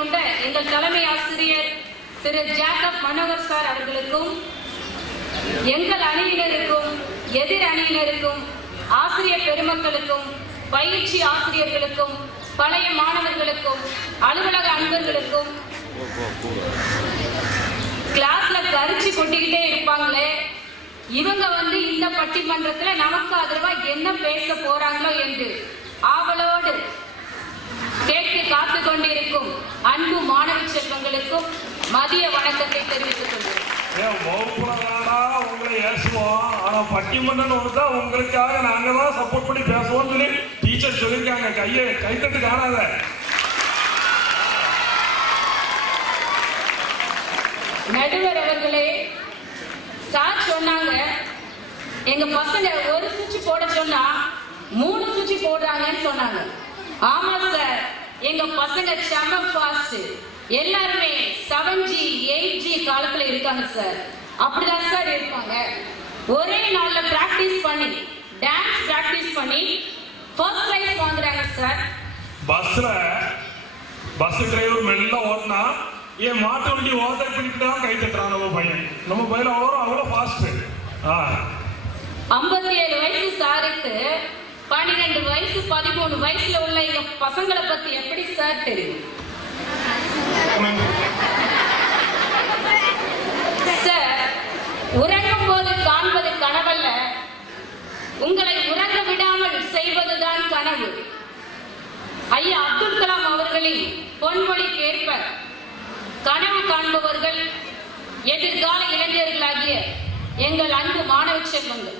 கொண்ட எங்கள் தலைமை ஆசிரியர் திரு ஜேக்கப் மனோகர் சார் அவர்களுக்கும், எங்கள் அணியினருக்கும் எதிர் அணியினருக்கும், ஆசிரியர் பெருமக்களுக்கும், பயிற்சி ஆசிரியர்களுக்கும், பழைய மாணவர்களுக்கும், அலுவலக அன்பர்களுக்கும், கிளாஸ்ல கரிச்சு கொட்டிக்கிட்டே இருப்பாங்களே இவங்க இந்த பட்டிமன்றத்துல நமக்கு ஆதரவா என்ன பேச போறாங்களோ என்று ஆவலோடு கேட்டு காத்து கொண்டிருக்கும் அன்பு மாணவ செல்வங்களுக்கும் மதிய வணக்கத்தை தெரிவித்துக் கொள்கிறேன். உங்களை ஏசுவோம், ஆனா பட்டிமன்றம் ஒருத்தா உங்களுக்காக நாங்க தான் சப்போர்ட் பண்ணி பேசுவோம் சொல்லி டீச்சர் சொல்லியிருக்காங்க. கைத்தட்டு காணாத. நடுவர் அவர்களே, சார் சொன்னாங்க எங்க பசங்க ஒரு சுவிட்ச் போட சொன்னா 3 சுவிட்ச் போடுறாங்கன்னு சொன்னாங்க. ஆமா சார், எங்க பசங்க செம ஃபாஸ்ட். எல்லாருமே 7G 8G காலத்துல இருக்காங்க சார். அப்படிதான் சார் இருப்பாங்க. ஒரே நாள்ல பிராக்டிஸ் பண்ணி, டான்ஸ் பிராக்டிஸ் பண்ணி ஃபர்ஸ்ட் பிரைஸ் வாங்குறாங்க சார். பஸ் டிரைவர் மெல்ல ஓட்டினா ஏன் மாட்டு வண்டி ஓவர் பண்ணிட்டு தான் கை தட்டுறான் நம்ம பையன் அவ்வளோ ஃபாஸ்ட். 57 வயசு சாருக்கு 12 வயசு 13 வயசுல உள்ள எங்க பசங்களை பத்தி எப்படி சார் தெரியும்? சார், உறங்கும் போது காண்பது கனவல்ல, உங்களை உறங்க விடாமல் செய்வதுதான் கனவு. ஐயா அப்துல் கலாம் அவர்களின் பொன்மொழிக்கு ஏற்ப கனவு காண்பவர்கள் எதிர்கால இளைஞர்களாகிய எங்கள் அன்பு மாணவ செல்வங்கள்.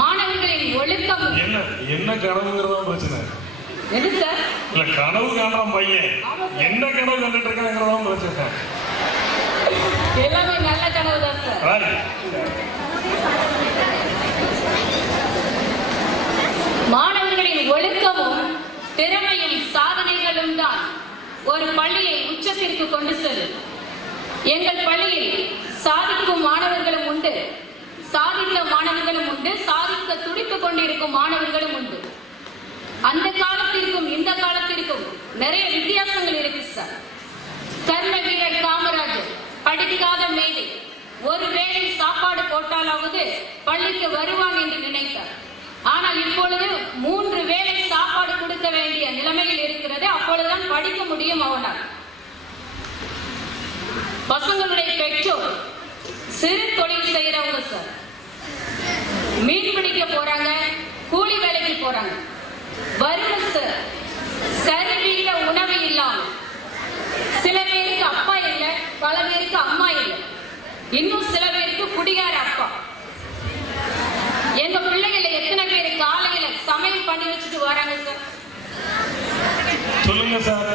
மாணவர்களின் ஒழுக்கம் என்ன கனவுங்கிறதா பிரச்சனை. எது சார்? இல்ல, கனவு காண்றான் பையன், என்ன கனவு கண்டுட்டு இருக்காங்கிறதா பிரச்சனை. எல்லாமே நல்ல கனவு தான் சார். மாணவர்களின் ஒழுக்கமும் திறமையும் சாதனைகளும் தான் ஒரு பள்ளியை உச்சத்திற்கு கொண்டு செல்லும். எங்கள் பள்ளியில் சாதிக்கும் மாணவர்களும் உண்டு, சாதித்த மாணவர்களும் உண்டு, சாதிக்க துடித்துக் கொண்டிருக்கும் மாணவர்களும் உண்டு. அந்த காலத்திற்கும் இந்த காலத்திற்கும் நிறைய வித்தியாசங்கள் இருக்கு சார். கர்ம வீரர் காமராஜர் படிக்காத மேதை, ஒரு வேளை சாப்பாடு போட்டாலாவது பள்ளிக்கு வருவான் என்று நினைத்தார். ஆனால் இப்பொழுது 3 வேளை சாப்பாடு கொடுக்க வேண்டிய நிலைமையில் இருக்கிறது. அப்பொழுதுதான் படிக்க முடியும் அவனால். பசங்களுடைய பெற்றோர் சிறு தொழில் செய்யறவங்க சார். மீன் பிடிக்க போறாங்க, கூலி வேலைக்கு போறாங்க. வறுமை சார், சரிவீர உணவு இல்லாம சில பேருக்கு அப்பா இல்லை, பல பேருக்கு அம்மா இல்லை, இன்னும் சில பேருக்கு குடிகார அப்பா. எங்க பிள்ளைகளை எத்தனை பேர் காலையில சமையல் பண்ணி வச்சுட்டு வராங்க சார்? சொல்லுங்க சார்.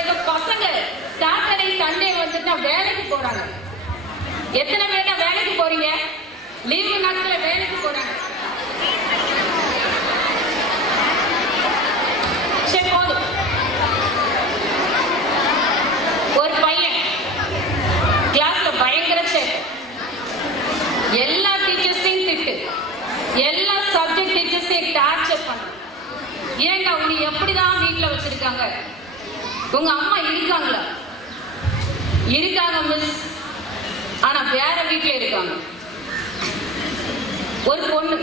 எங்க பசங்க சாட்டர்டே சண்டே வந்துட்டா வேலைக்கு போறாங்க. எத்தனை பேர் வேலைக்கு போறீங்க? லீவு நாட்கள வேலைக்கு போறாங்க. சரி, போதும். ஒரு பையன் கிளாஸ்ல பயங்கர சேட்டை, எல்லா டீச்சர்ஸையும் திட்டு, எல்லா சப்ஜெக்ட் டீச்சர்ஸையும் டார்ச்சர் பண்ண. ஏங்க உங்க எப்படிதான் வீட்டுல வச்சிருக்காங்க? உங்க அம்மா இருக்காங்களா? இருக்காங்க மிஸ், ஆனா வேற வீட்டுல இருக்காங்க. ஒரு பொண்ணு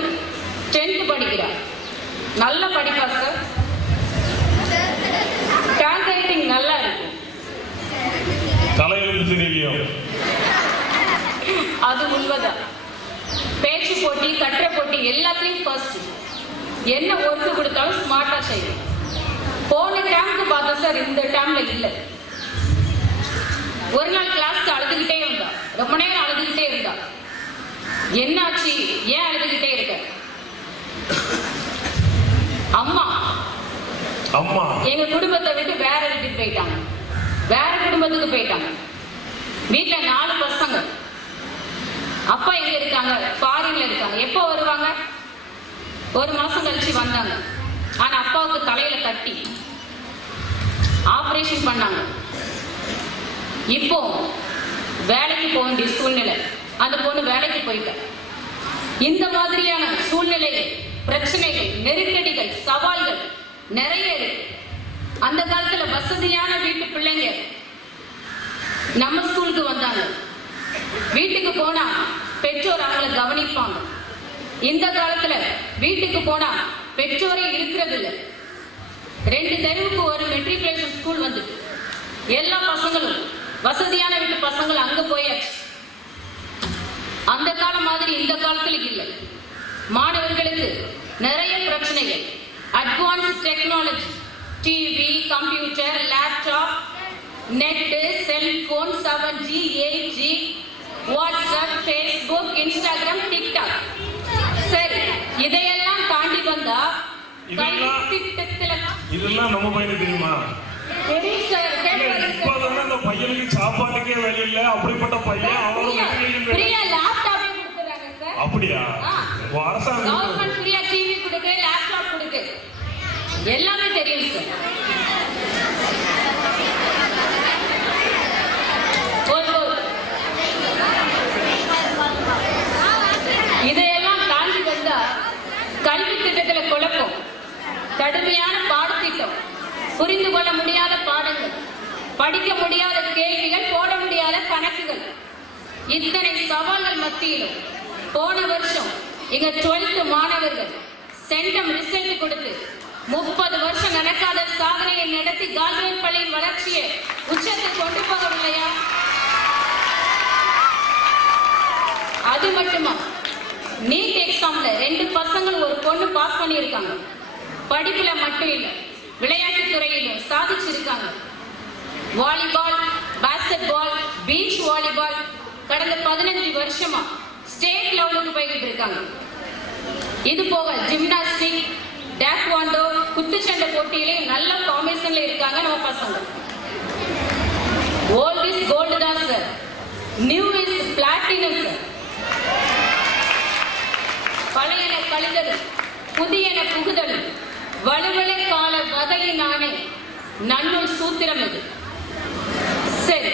10th படிக்கிறா, நல்லா படிப்பா சார், ஹேண்ட் ரைட்டிங் நல்லா இருக்கு, தலையெழுத்து தெரியலையோ? அது உண்மைதான். பேச்சு போட்டி, கட்டுரை போட்டி எல்லாத்துலயும் ஃபர்ஸ்ட். என்ன ஒர்க்கு கொடுத்தாலும் ஸ்மார்ட்டா செய்யும். போன டேம்க்கு பார்த்தா சார், இந்த டேம்ல இல்லை. ஒரு நாள் கிளாஸ்க்கு அழுதுகிட்டே இருந்தா, ரொம்ப நேரம் அழுதுகிட்டே இருந்தா. என்னாச்சு, ஏன் அழுதுகிட்டே இருக்க? அம்மா அம்மா எங்க குடும்பத்தை விட்டு வேற வீட்டுக்கு போயிட்டாங்க, வேற குடும்பத்துக்கு போயிட்டாங்க. வீட்டுல 4 பசங்க. அப்பா எங்க இருக்காங்க? ஃபாரின்ல இருக்காங்க. எப்போ வருவாங்க? 1 மாசம் கழிச்சு வந்தாங்க. ஆனா அப்பாவுக்கு தலையில கட்டி ஆபரேஷன் பண்ணாங்க. இப்போ வேலைக்கு போக வேண்டிய சூழ்நிலை. அந்த பொண்ணு வேலைக்கு போயிட்ட. இந்த மாதிரியான சூழ்நிலைகள், பிரச்சனைகள், நெருக்கடிகள், சவால்கள் நிறைய இருக்கு. அந்த காலத்துல வசதியான வீட்டு பிள்ளைங்க நம்ம ஸ்கூலுக்கு வந்தாங்க. வீட்டுக்கு போனா பெற்றோர் அவங்களை கவனிப்பாங்க. இந்த காலத்துல வீட்டுக்கு போனா பெற்றோரே இருக்கிறது இல்லை. 2 தெருவுக்கு ஒரு மெட்ரிகுலேஷன் ஸ்கூல் வந்து எல்லா பசங்களும் வசதியான வீட்டு பசங்களும் அங்க போயாச்சு. அந்த காலம் மாதிரி இந்த காலத்துல இல்லை. மாணவர்களுக்கு நிறைய பிரச்சனைகள். Advance technology, TV, computer, laptop, net, cellphone, 7G, 8G, WhatsApp, Facebook, Instagram, TikTok. சரி, இதையெல்லாம் தாண்டி வந்தா இதெல்லாம் நம்ம பையனுக்கு தெரியுமா? இப்பதானே அந்த பையனுக்கு சாப்பாட்டுக்கே வேலை இல்ல. அப்படிப்பட்ட பையன் அப்படியா? அரசாங்கம் டிவி கொடுக்கு, லேப்டாப் கொடுக்கு, எல்லாமே தெரியும் சார். இதையெல்லாம் தாண்டி வந்தா கல்வி திட்டத்துல குழப்பம், கடுமையான பாடத்திட்டம், புரிந்து கொள்ள முடியாத பாடங்கள், படிக்க முடியாத கேள்விகள், போட முடியாத கணக்குகள். இத்தனை சவால்கள் மத்தியிலும் போன வருஷம் எங்க 12th மாணவர்கள் சென்டம் ரிசல்ட் கொடுத்து 30 வருஷம் நடக்காத சாதனையை நடத்தி கால்வேல் பள்ளியின் வளர்ச்சியை உச்சத்தை கொண்டு போகவில்லையா? அது மட்டுமா, நீட் எக்ஸாம்ல 2 பசங்களும் ஒரு பொண்ணு பாஸ் பண்ணியிருக்காங்க. படிப்புல மட்டும் இல்ல, விளையாட்டு துறையிலும் சாதிச்சிருக்காங்க. Volleyball, basketball, beach volleyball கடந்த 15 வருஷமா ஸ்டேட் லெவலுக்கு போய்கிட்டு இருக்காங்க. இது போக ஜிம்னாஸ்டிக், டேக்வாண்டோ, குத்துச்சண்டை போட்டியிலே நல்ல ஃபார்மேஷன்ல இருக்காங்க நம்ம பசங்க. ஓல்ட் இஸ் கோல்டு தான் sir, new is platinum sir. பழையன கழிதலும் புதியன புகுதலும் வலுவலை கால வகையினானே நன்னூல் சூத்திரம் இது. சரி,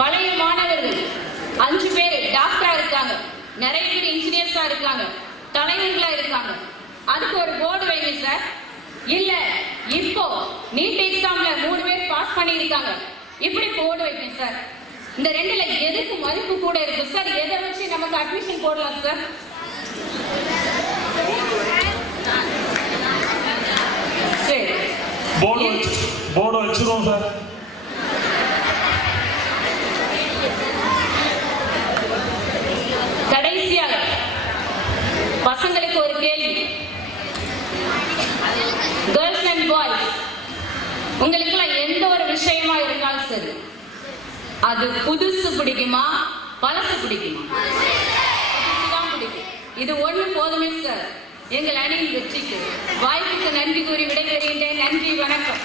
பழைய மாணவர்கள் 5 பேர் டாக்டரா இருக்காங்க, நிறைய பேர் இன்ஜினியர்ஸா இருக்காங்க, தலைவர்களா இருக்காங்க. அதுக்கு ஒரு போர்டு வைங்க சார். இல்ல, இப்போ நீட் எக்ஸாம்ல 3 பேர் பாஸ் பண்ணியிருக்காங்க, இப்படி போர்டு வைக்கணும் சார். இந்த 2ல எதுக்கு மதிப்பு கூட இருக்கு சார்? எதை வச்சு நமக்கு அட்மிஷன் போடலாம் சார்? சரி, போர்டு வச்சிருவோம் சார். கடைசியாக பசங்களுக்கு ஒரு கேள்வி. கேர்ள்ஸ் அண்ட் பாய்ஸ், உங்களுக்கு எந்த ஒரு விஷயமா இருந்தாலும் சரி, அது புதுசு பிடிக்குமா பழசு பிடிக்குமா? புதுசுதான் பிடிக்கும். இது ஒண்ணு போதுமே சார் எங்கள் அணியின் வெற்றிக்கு. வாய்ப்புக்கு நன்றி கூறி விடைபெறுகின்றேன். நன்றி, வணக்கம்.